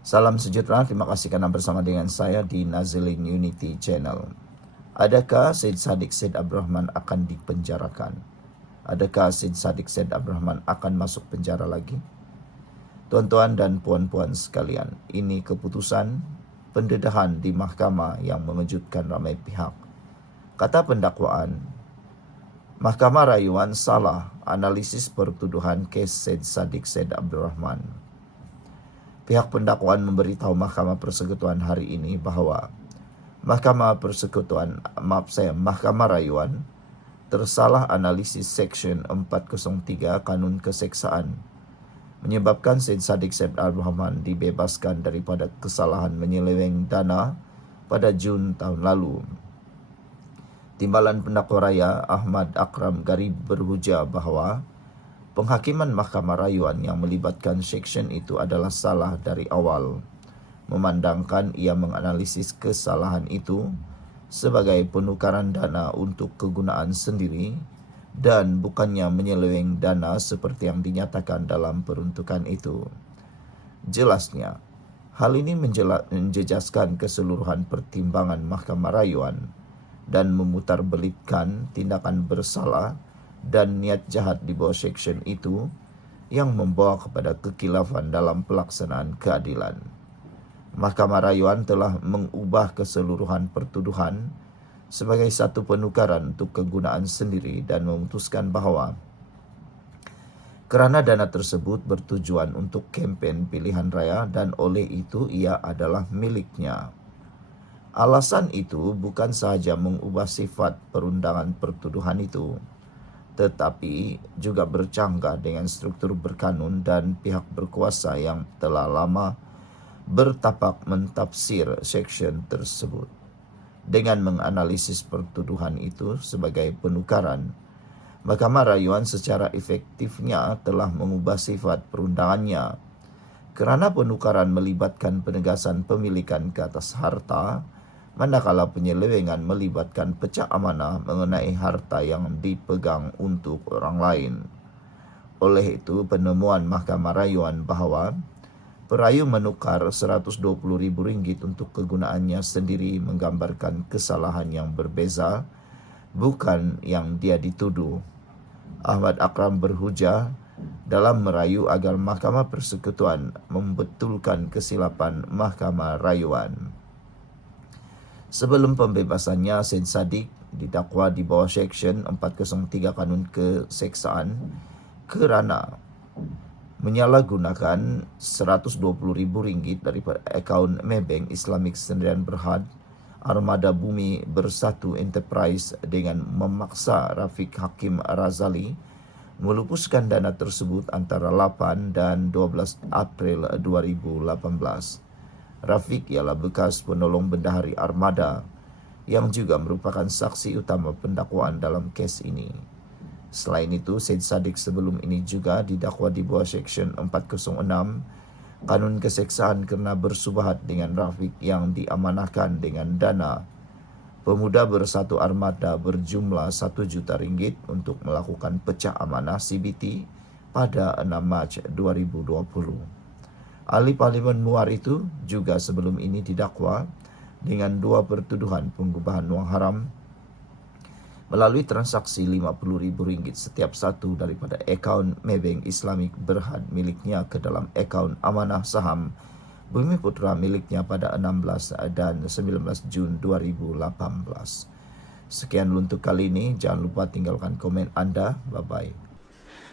Salam sejahtera, terima kasih kerana bersama dengan saya di Nazilin Unity Channel. Adakah Syed Saddiq Syed Abdul Rahman akan dipenjarakan? Adakah Syed Saddiq Syed Abdul Rahman akan masuk penjara lagi? Tuan-tuan dan puan-puan sekalian, ini keputusan pendedahan di mahkamah yang mengejutkan ramai pihak. Kata pendakwaan, Mahkamah Rayuan salah analisis pertuduhan kes Syed Saddiq Syed Abdul Rahman. Pihak pendakwaan memberitahu Mahkamah Persekutuan hari ini bahawa Mahkamah Rayuan tersalah analisis Seksyen 403 Kanun Keseksaan menyebabkan Syed Saddiq Syed Abdul Rahman dibebaskan daripada kesalahan menyeleweng dana pada Jun tahun lalu. Timbalan Pendakwa Raya Ahmad Akram Garib berhujah bahawa penghakiman Mahkamah Rayuan yang melibatkan seksyen itu adalah salah dari awal, memandangkan ia menganalisis kesalahan itu sebagai penukaran dana untuk kegunaan sendiri dan bukannya menyeleweng dana seperti yang dinyatakan dalam peruntukan itu. Jelasnya, hal ini menjejaskan keseluruhan pertimbangan Mahkamah Rayuan dan memutarbelitkan tindakan bersalah dan niat jahat di bawah seksyen itu yang membawa kepada kekilafan dalam pelaksanaan keadilan. Mahkamah Rayuan telah mengubah keseluruhan pertuduhan sebagai satu penukaran untuk kegunaan sendiri dan memutuskan bahawa kerana dana tersebut bertujuan untuk kempen pilihan raya dan oleh itu ia adalah miliknya. Alasan itu bukan sahaja mengubah sifat perundangan pertuduhan itu, tetapi juga bercanggah dengan struktur berkanun dan pihak berkuasa yang telah lama bertapak mentafsir seksyen tersebut. Dengan menganalisis pertuduhan itu sebagai penukaran, Mahkamah Rayuan secara efektifnya telah mengubah sifat perundangannya. Kerana penukaran melibatkan penegasan pemilikan ke atas harta, manakala penyelewengan melibatkan pecah amanah mengenai harta yang dipegang untuk orang lain. Oleh itu, penemuan Mahkamah Rayuan bahawa perayu menukar RM120,000 untuk kegunaannya sendiri menggambarkan kesalahan yang berbeza, bukan yang dia dituduh. Ahmad Akram berhujah dalam merayu agar Mahkamah Persekutuan membetulkan kesilapan Mahkamah Rayuan. Sebelum pembebasannya, Syed Saddiq didakwa di bawah Seksyen 403 Kanun Keseksaan kerana menyalahgunakan RM120,000 daripada akaun Maybank Islamic Sdn Berhad Armada Bumi Bersatu Enterprise dengan memaksa Rafiq Hakim Razali melupuskan dana tersebut antara 8 dan 12 April 2018. Rafiq ialah bekas penolong bendahari Armada yang juga merupakan saksi utama pendakwaan dalam kes ini. Selain itu, Syed Saddiq sebelum ini juga didakwa di bawah Seksyen 406 Kanun Keseksaan kerana bersubahat dengan Rafiq yang diamanahkan dengan dana Pemuda Bersatu Armada berjumlah RM1 juta untuk melakukan pecah amanah CBT pada 6 Mac 2020. Ahli Parlimen Muar itu juga sebelum ini didakwa dengan 2 pertuduhan pengubahan wang haram melalui transaksi RM50,000 setiap satu daripada akaun Maybank Islamic Berhad miliknya ke dalam akaun amanah saham Bumi Putra miliknya pada 16 dan 19 Jun 2018. Sekian untuk kali ini, jangan lupa tinggalkan komen anda. Bye-bye.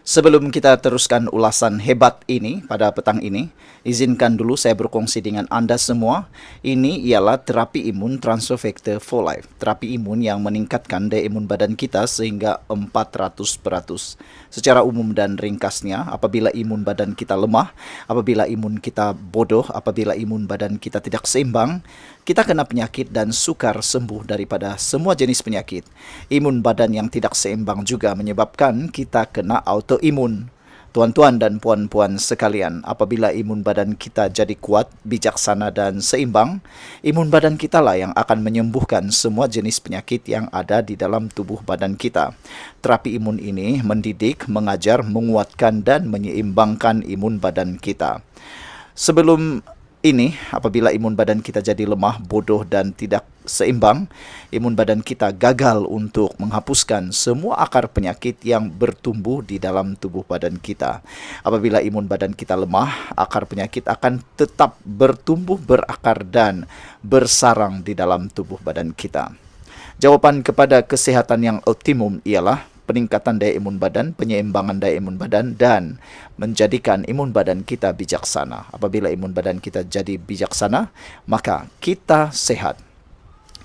Sebelum kita teruskan ulasan hebat ini pada petang ini, izinkan dulu saya berkongsi dengan Anda semua. Ini ialah terapi imun transfer factor for life. Terapi imun yang meningkatkan daya imun badan kita sehingga 400%. Secara umum dan ringkasnya, apabila imun badan kita lemah, apabila imun kita bodoh, apabila imun badan kita tidak seimbang, kita kena penyakit dan sukar sembuh daripada semua jenis penyakit. Imun badan yang tidak seimbang juga menyebabkan kita kena autoimun. Tuan-tuan dan puan-puan sekalian, apabila imun badan kita jadi kuat, bijaksana dan seimbang, imun badan kita lah yang akan menyembuhkan semua jenis penyakit yang ada di dalam tubuh badan kita. Terapi imun ini mendidik, mengajar, menguatkan dan menyeimbangkan imun badan kita. Sebelum ini, apabila imun badan kita jadi lemah, bodoh dan tidak seimbang, imun badan kita gagal untuk menghapuskan semua akar penyakit yang bertumbuh di dalam tubuh badan kita. Apabila imun badan kita lemah, akar penyakit akan tetap bertumbuh, berakar dan bersarang di dalam tubuh badan kita. Jawapan kepada kesehatan yang optimum ialah peningkatan daya imun badan, penyeimbangan daya imun badan, dan menjadikan imun badan kita bijaksana. Apabila imun badan kita jadi bijaksana, maka kita sehat.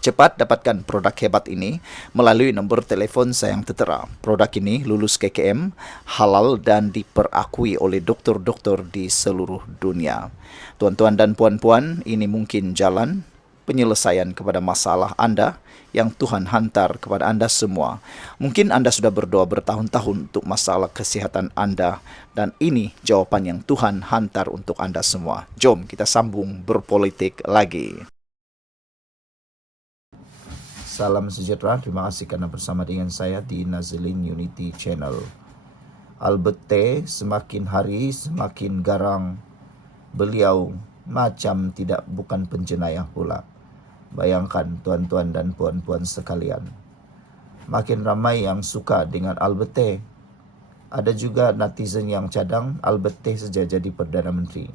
Cepat dapatkan produk hebat ini melalui nombor telefon saya yang tertera. Produk ini lulus KKM, halal dan diperakui oleh doktor-doktor di seluruh dunia. Tuan-tuan dan puan-puan, ini mungkin jalan penyelesaian kepada masalah Anda yang Tuhan hantar kepada Anda semua. Mungkin Anda sudah berdoa bertahun-tahun untuk masalah kesehatan Anda, dan ini jawaban yang Tuhan hantar untuk Anda semua. Jom kita sambung berpolitik lagi. Salam sejahtera, terima kasih karena bersama dengan saya di Nazilin Unity Channel. Albert T. semakin hari semakin garang. Beliau macam bukan penjenayah pula. Bayangkan tuan-tuan dan puan-puan sekalian. Makin ramai yang suka dengan Albert T. Ada juga netizen yang cadang Albert T saja jadi Perdana Menteri.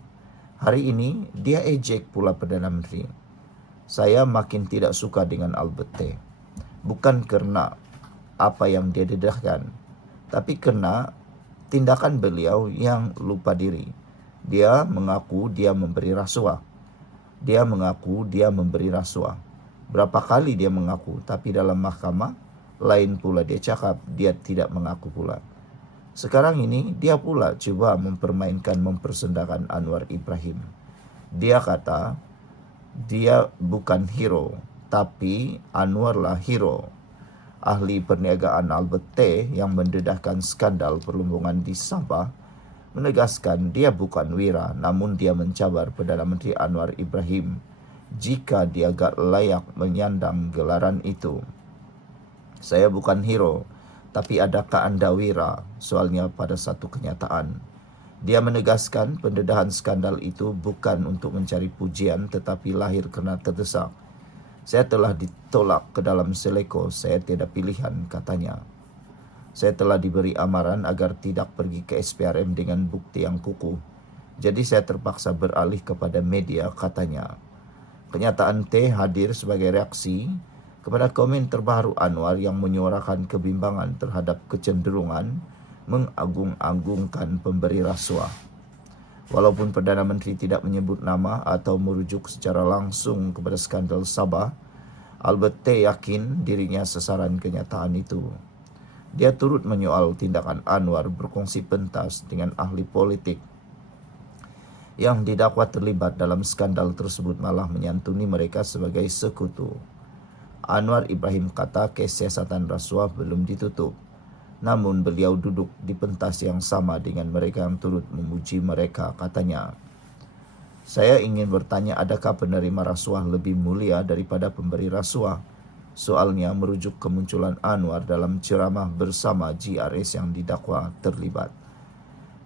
Hari ini dia ejek pula Perdana Menteri. Saya makin tidak suka dengan Albert T. Bukan kerana apa yang dia dedahkan, tapi kerana tindakan beliau yang lupa diri. Dia mengaku dia memberi rasuah. Dia mengaku dia memberi rasuah. Berapa kali dia mengaku, tapi dalam mahkamah lain pula dia cakap dia tidak mengaku pula. Sekarang ini dia pula cuba mempersendahkan Anwar Ibrahim. Dia kata dia bukan hero, tapi Anwar lah hero. Ahli perniagaan Albert T yang mendedahkan skandal perlumbungan di Sabah menegaskan dia bukan wira, namun dia mencabar Perdana Menteri Anwar Ibrahim jika dia gak layak menyandang gelaran itu. Saya bukan hero, tapi adakah anda wira? Soalnya pada satu kenyataan. Dia menegaskan pendedahan skandal itu bukan untuk mencari pujian tetapi lahir kerana terdesak. Saya telah ditolak ke dalam Seleko, saya tiada pilihan, katanya. Saya telah diberi amaran agar tidak pergi ke SPRM dengan bukti yang kukuh. Jadi saya terpaksa beralih kepada media, katanya. Kenyataan T hadir sebagai reaksi kepada komen terbaru Anwar yang menyuarakan kebimbangan terhadap kecenderungan mengagung-agungkan pemberi rasuah. Walaupun Perdana Menteri tidak menyebut nama atau merujuk secara langsung kepada skandal Sabah, Albert T yakin dirinya sasaran kenyataan itu. Dia turut menyoal tindakan Anwar berkongsi pentas dengan ahli politik yang didakwa terlibat dalam skandal tersebut, malah menyantuni mereka sebagai sekutu. Anwar Ibrahim kata kesiasatan rasuah belum ditutup. Namun beliau duduk di pentas yang sama dengan mereka yang turut memuji mereka, katanya. Saya ingin bertanya, adakah penerima rasuah lebih mulia daripada pemberi rasuah? Soalnya merujuk kemunculan Anwar dalam ceramah bersama GRS yang didakwa terlibat.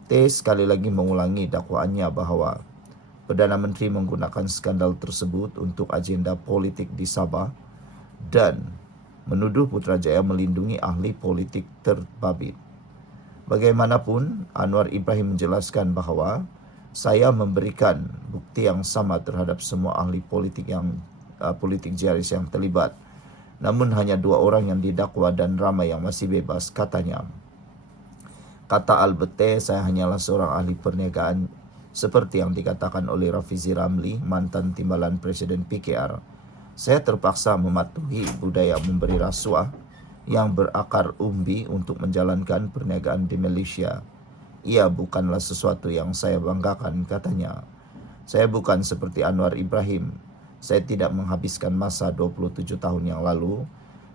T sekali lagi mengulangi dakwaannya bahawa Perdana Menteri menggunakan skandal tersebut untuk agenda politik di Sabah dan menuduh Putrajaya melindungi ahli politik terbabit. Bagaimanapun, Anwar Ibrahim menjelaskan bahawa saya memberikan bukti yang sama terhadap semua ahli politik politik GRS yang terlibat. Namun hanya 2 orang yang didakwa dan ramai yang masih bebas, katanya. Kata Albert T, saya hanyalah seorang ahli perniagaan seperti yang dikatakan oleh Rafizi Ramli, mantan timbalan Presiden PKR. Saya terpaksa mematuhi budaya memberi rasuah yang berakar umbi untuk menjalankan perniagaan di Malaysia. Ia bukanlah sesuatu yang saya banggakan, katanya. Saya bukan seperti Anwar Ibrahim. Saya tidak menghabiskan masa 27 tahun yang lalu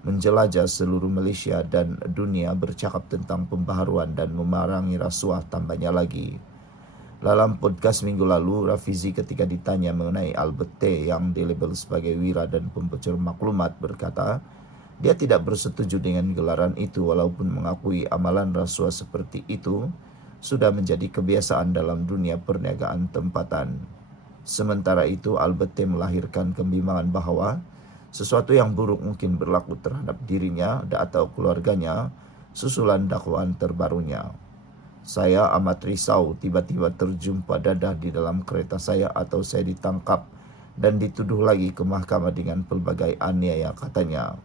menjelajah seluruh Malaysia dan dunia bercakap tentang pembaharuan dan memerangi rasuah, tambahnya lagi. Dalam podcast minggu lalu, Rafizi ketika ditanya mengenai Albert T yang dilabel sebagai wira dan pembocor maklumat berkata, dia tidak bersetuju dengan gelaran itu walaupun mengakui amalan rasuah seperti itu sudah menjadi kebiasaan dalam dunia perniagaan tempatan. Sementara itu, Albert T. melahirkan kebimbangan bahwa sesuatu yang buruk mungkin berlaku terhadap dirinya atau keluarganya susulan dakwaan terbarunya. Saya amat risau tiba-tiba terjumpa Dadah di dalam kereta saya atau saya ditangkap dan dituduh lagi ke mahkamah dengan pelbagai aniaya, katanya.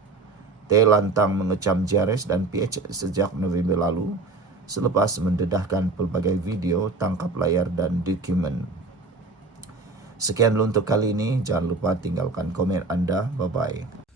T lantang mengecam Jares dan PH sejak November lalu selepas mendedahkan pelbagai video, tangkap layar dan dokumen. Sekian dulu untuk kali ini. Jangan lupa tinggalkan komen Anda. Bye-bye.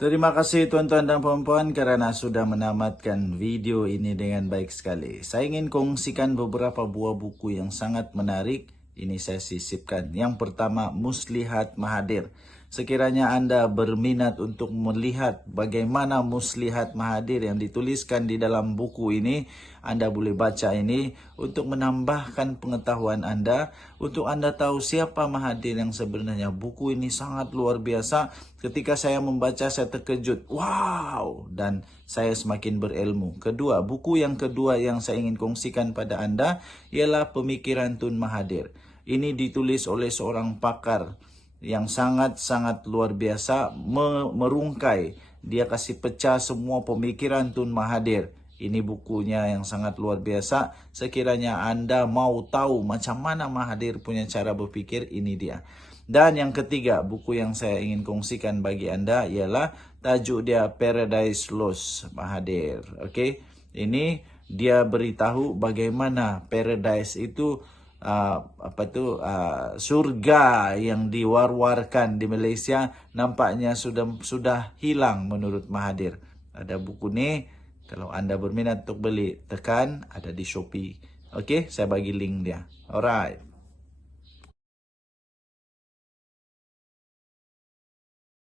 Terima kasih tuan-tuan dan puan-puan kerana sudah menamatkan video ini dengan baik sekali. Saya ingin kongsikan beberapa buah buku yang sangat menarik. Ini saya sisipkan. Yang pertama, Muslihat Mahathir. Sekiranya Anda berminat untuk melihat bagaimana Muslihat Mahathir yang dituliskan di dalam buku ini, Anda boleh baca ini untuk menambahkan pengetahuan Anda, untuk Anda tahu siapa Mahathir yang sebenarnya. Buku ini sangat luar biasa. Ketika saya membaca, saya terkejut. Wow! Dan saya semakin berilmu. Kedua, buku yang kedua yang saya ingin kongsikan pada Anda ialah Pemikiran Tun Mahathir. Ini ditulis oleh seorang pakar yang sangat-sangat luar biasa, merungkai. Dia kasih pecah semua pemikiran Tun Mahathir. Ini bukunya yang sangat luar biasa. Sekiranya Anda mau tahu macam mana Mahathir punya cara berpikir, ini dia. Dan yang ketiga, buku yang saya ingin kongsikan bagi Anda ialah tajuk dia Paradise Lost Mahathir. Okey, ini dia beritahu bagaimana paradise itu surga yang diwar-warkan di Malaysia nampaknya sudah hilang menurut Mahathir. Ada buku ni, kalau Anda berminat untuk beli, tekan, ada di Shopee. Okey, saya bagi link dia. Alright.